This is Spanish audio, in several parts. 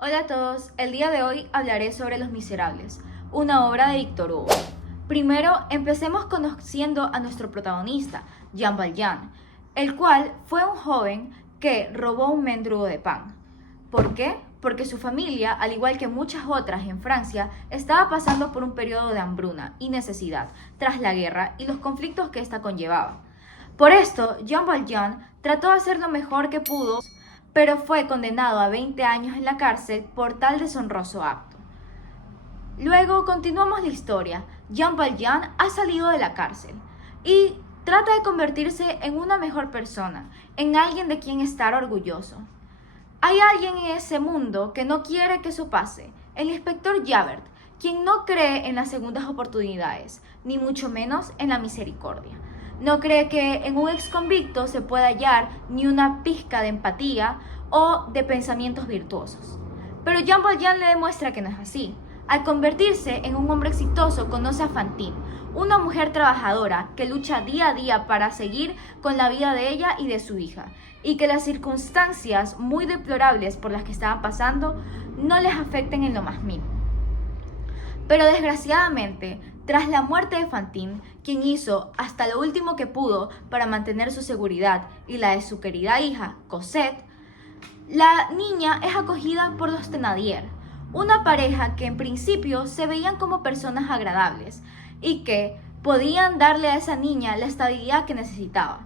Hola a todos, el día de hoy hablaré sobre Los Miserables, una obra de Víctor Hugo. Primero, empecemos conociendo a nuestro protagonista, Jean Valjean, el cual fue un joven que robó un mendrugo de pan. ¿Por qué? Porque su familia, al igual que muchas otras en Francia, estaba pasando por un periodo de hambruna y necesidad tras la guerra y los conflictos que ésta conllevaba. Por esto, Jean Valjean trató de hacer lo mejor que pudo, pero fue condenado a 20 años en la cárcel por tal deshonroso acto. Luego continuamos la historia. Jean Valjean ha salido de la cárcel y trata de convertirse en una mejor persona, en alguien de quien estar orgulloso. Hay alguien en ese mundo que no quiere que eso pase, el inspector Javert, quien no cree en las segundas oportunidades, ni mucho menos en la misericordia. No cree que en un exconvicto se pueda hallar ni una pizca de empatía o de pensamientos virtuosos. Pero Jean Valjean le demuestra que no es así. Al convertirse en un hombre exitoso, conoce a Fantine, una mujer trabajadora que lucha día a día para seguir con la vida de ella y de su hija, y que las circunstancias muy deplorables por las que estaban pasando no les afecten en lo más mínimo. Pero desgraciadamente, tras la muerte de Fantine, quien hizo hasta lo último que pudo para mantener su seguridad y la de su querida hija, Cosette, la niña es acogida por los Thénardier, una pareja que en principio se veían como personas agradables y que podían darle a esa niña la estabilidad que necesitaba.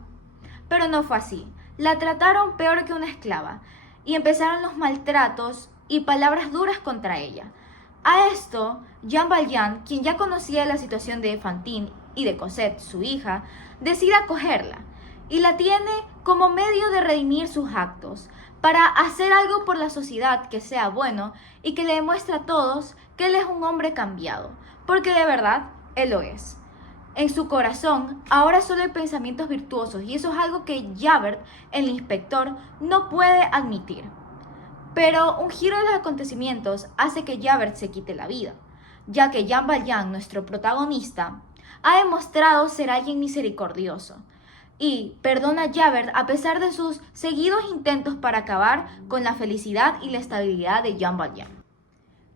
Pero no fue así. La trataron peor que una esclava y empezaron los maltratos y palabras duras contra ella. A esto, Jean Valjean, quien ya conocía la situación de Fantine y de Cosette, su hija, decide acogerla y la tiene como medio de redimir sus actos, para hacer algo por la sociedad que sea bueno y que le demuestre a todos que él es un hombre cambiado, porque de verdad él lo es. En su corazón ahora solo hay pensamientos virtuosos y eso es algo que Javert, el inspector, no puede admitir. Pero un giro de los acontecimientos hace que Javert se quite la vida, ya que Jean Valjean, nuestro protagonista, ha demostrado ser alguien misericordioso y perdona a Javert a pesar de sus seguidos intentos para acabar con la felicidad y la estabilidad de Jean Valjean.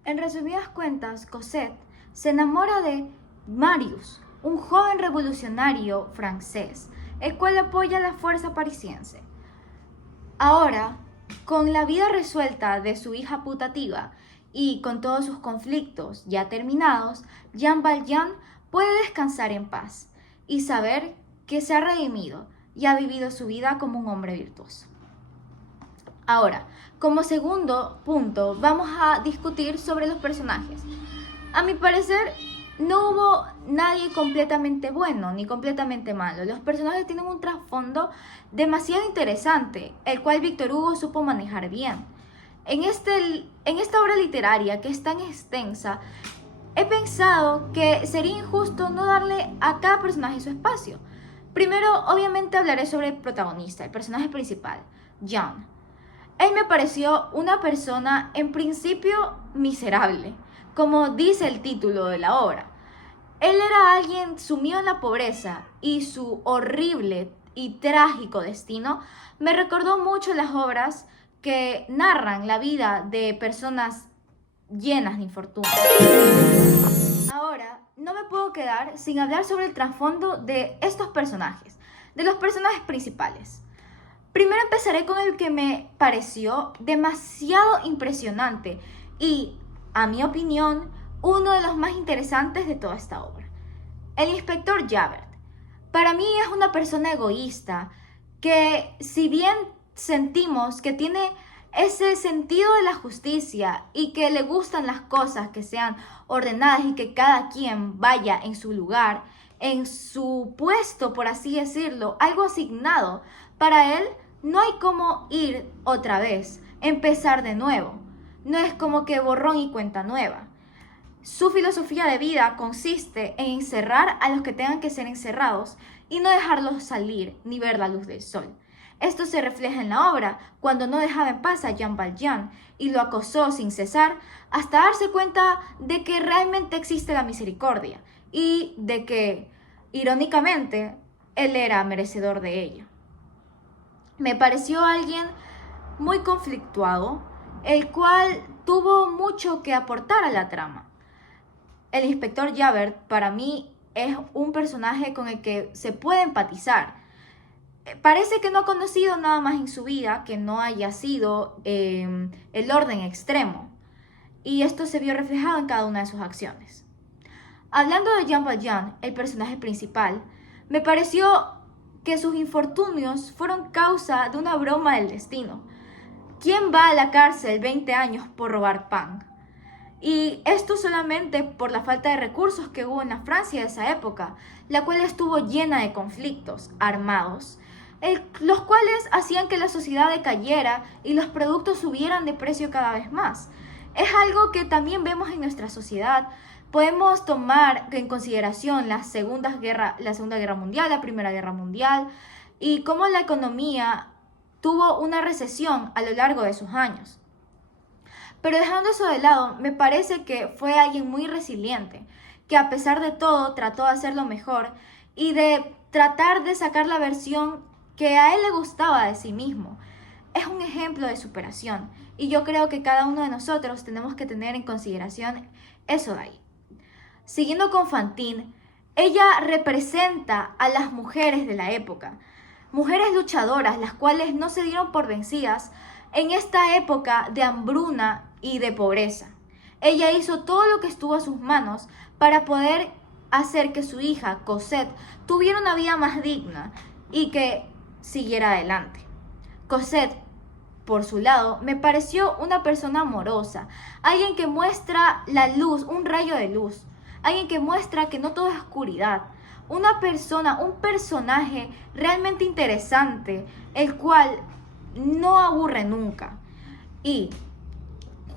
En resumidas cuentas, Cosette se enamora de Marius, un joven revolucionario francés, el cual apoya la fuerza parisiense. Ahora, con la vida resuelta de su hija putativa y con todos sus conflictos ya terminados, Jean Valjean puede descansar en paz y saber que se ha redimido y ha vivido su vida como un hombre virtuoso. Ahora, como segundo punto, vamos a discutir sobre los personajes. A mi parecer, no hubo nadie completamente bueno ni completamente malo. Los personajes tienen un trasfondo demasiado interesante, el cual Víctor Hugo supo manejar bien. En esta obra literaria, que es tan extensa, he pensado que sería injusto no darle a cada personaje su espacio. Primero, obviamente hablaré sobre el protagonista, el personaje principal, Jean. Él me pareció una persona en principio miserable, como dice el título de la obra. Él era alguien sumido en la pobreza y su horrible y trágico destino me recordó mucho las obras que narran la vida de personas llenas de infortunio. Ahora, no me puedo quedar sin hablar sobre el trasfondo de estos personajes, de los personajes principales. Primero empezaré con el que me pareció demasiado impresionante y, a mi opinión, uno de los más interesantes de toda esta obra. El inspector Javert. Para mí es una persona egoísta que, si bien sentimos que tiene ese sentido de la justicia y que le gustan las cosas que sean ordenadas y que cada quien vaya en su lugar, en su puesto, por así decirlo, algo asignado, para él no hay como ir otra vez, empezar de nuevo. No es como que borrón y cuenta nueva. Su filosofía de vida consiste en encerrar a los que tengan que ser encerrados y no dejarlos salir ni ver la luz del sol. Esto se refleja en la obra, cuando no dejaba en paz a Jean Valjean y lo acosó sin cesar hasta darse cuenta de que realmente existe la misericordia y de que, irónicamente, él era merecedor de ella. Me pareció alguien muy conflictuado, el cual tuvo mucho que aportar a la trama. El inspector Javert para mí es un personaje con el que se puede empatizar. Parece que no ha conocido nada más en su vida que no haya sido el orden extremo. Y esto se vio reflejado en cada una de sus acciones. Hablando de Jean Valjean, el personaje principal, me pareció que sus infortunios fueron causa de una broma del destino. ¿Quién va a la cárcel 20 años por robar pan? Y esto solamente por la falta de recursos que hubo en la Francia de esa época, la cual estuvo llena de conflictos armados, los cuales hacían que la sociedad decayera y los productos subieran de precio cada vez más. Es algo que también vemos en nuestra sociedad. Podemos tomar en consideración la Segunda Guerra Mundial, la Primera Guerra Mundial, y cómo la economía tuvo una recesión a lo largo de sus años. Pero dejando eso de lado, me parece que fue alguien muy resiliente, que a pesar de todo trató de hacerlo mejor y de tratar de sacar la versión que a él le gustaba de sí mismo. Es un ejemplo de superación y yo creo que cada uno de nosotros tenemos que tener en consideración eso de ahí. Siguiendo con Fantine, ella representa a las mujeres de la época, mujeres luchadoras, las cuales no se dieron por vencidas en esta época de hambruna y de pobreza. Ella hizo todo lo que estuvo a sus manos para poder hacer que su hija, Cosette, tuviera una vida más digna y que siguiera adelante. Cosette, por su lado, me pareció una persona amorosa, alguien que muestra la luz, un rayo de luz, alguien que muestra que no todo es oscuridad, una persona, un personaje realmente interesante, el cual no aburre nunca. Y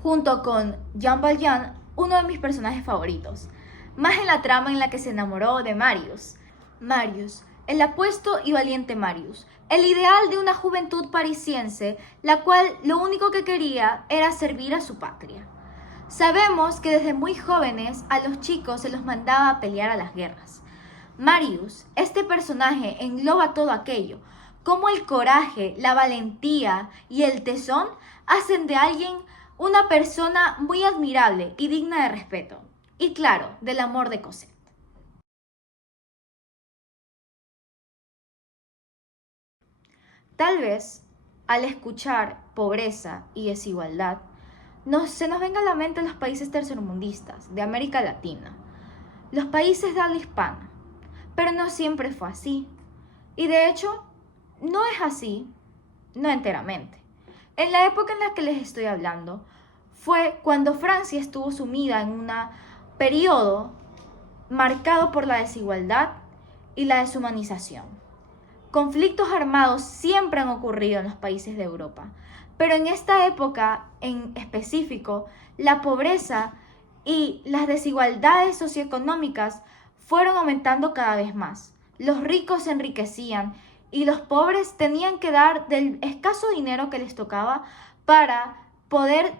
junto con Jean Valjean, uno de mis personajes favoritos, más en la trama en la que se enamoró de Marius. Marius, el apuesto y valiente Marius, el ideal de una juventud parisiense, la cual lo único que quería era servir a su patria. Sabemos que desde muy jóvenes a los chicos se los mandaba a pelear a las guerras. Marius, este personaje engloba todo aquello, como el coraje, la valentía y el tesón hacen de alguien una persona muy admirable y digna de respeto. Y claro, del amor de Cosette. Tal vez, al escuchar pobreza y desigualdad, se nos venga a la mente los países tercermundistas de América Latina, los países de habla hispana, pero no siempre fue así. Y de hecho, no es así, no enteramente. En la época en la que les estoy hablando, fue cuando Francia estuvo sumida en un periodo marcado por la desigualdad y la deshumanización. Conflictos armados siempre han ocurrido en los países de Europa, pero en esta época en específico, la pobreza y las desigualdades socioeconómicas fueron aumentando cada vez más. Los ricos se enriquecían y los pobres tenían que dar del escaso dinero que les tocaba para poder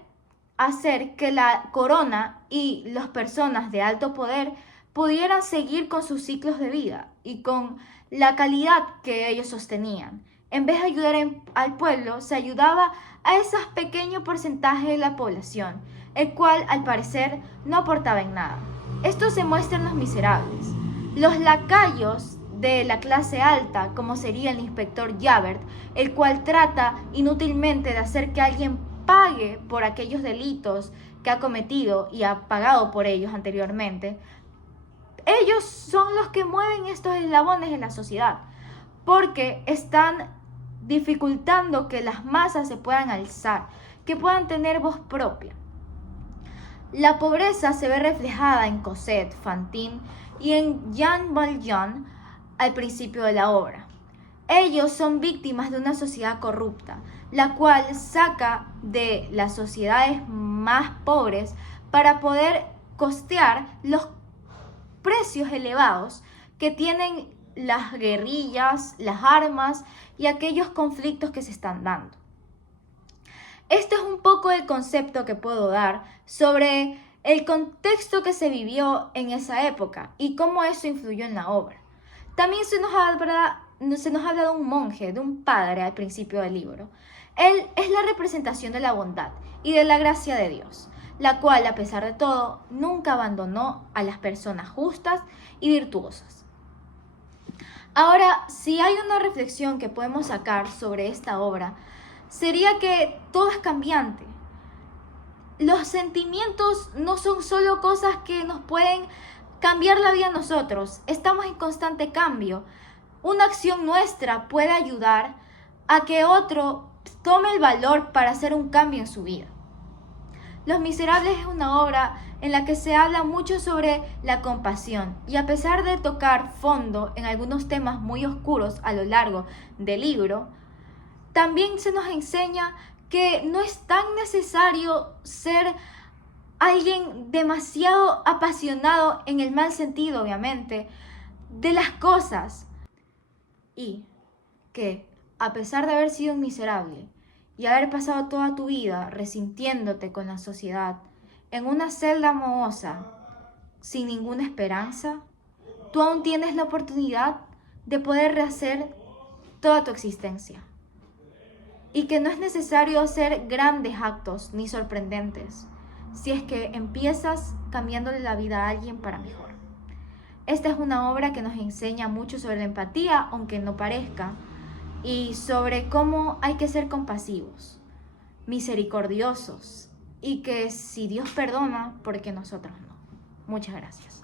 hacer que la corona y las personas de alto poder pudieran seguir con sus ciclos de vida y con la calidad que ellos sostenían. En vez de ayudar al pueblo, se ayudaba a esos pequeños porcentajes de la población, el cual al parecer no aportaba en nada. Esto se muestra en Los Miserables. Los lacayos de la clase alta, como sería el inspector Javert, el cual trata inútilmente de hacer que alguien pague por aquellos delitos que ha cometido y ha pagado por ellos anteriormente, ellos son los que mueven estos eslabones en la sociedad, porque están dificultando que las masas se puedan alzar, que puedan tener voz propia. La pobreza se ve reflejada en Cosette, Fantine y en Jean Valjean al principio de la obra. Ellos son víctimas de una sociedad corrupta, la cual saca de las sociedades más pobres para poder costear los precios elevados que tienen las guerrillas, las armas y aquellos conflictos que se están dando. Este es un poco el concepto que puedo dar sobre el contexto que se vivió en esa época y cómo eso influyó en la obra. También se nos habla de un monje, de un padre al principio del libro, Él es la representación de la bondad y de la gracia de Dios, la cual, a pesar de todo, nunca abandonó a las personas justas y virtuosas. Ahora, si hay una reflexión que podemos sacar sobre esta obra, sería que todo es cambiante. Los sentimientos no son solo cosas que nos pueden cambiar la vida a nosotros, estamos en constante cambio. Una acción nuestra puede ayudar a que otro tome el valor para hacer un cambio en su vida. Los Miserables es una obra en la que se habla mucho sobre la compasión y a pesar de tocar fondo en algunos temas muy oscuros a lo largo del libro, también se nos enseña que no es tan necesario ser alguien demasiado apasionado, en el mal sentido obviamente, de las cosas, y que a pesar de haber sido un miserable y haber pasado toda tu vida resintiéndote con la sociedad en una celda mohosa sin ninguna esperanza, tú aún tienes la oportunidad de poder rehacer toda tu existencia. Y que no es necesario hacer grandes actos ni sorprendentes si es que empiezas cambiándole la vida a alguien para mejor. Esta es una obra que nos enseña mucho sobre la empatía, aunque no parezca, y sobre cómo hay que ser compasivos, misericordiosos, y que si Dios perdona, ¿por qué nosotros no? Muchas gracias.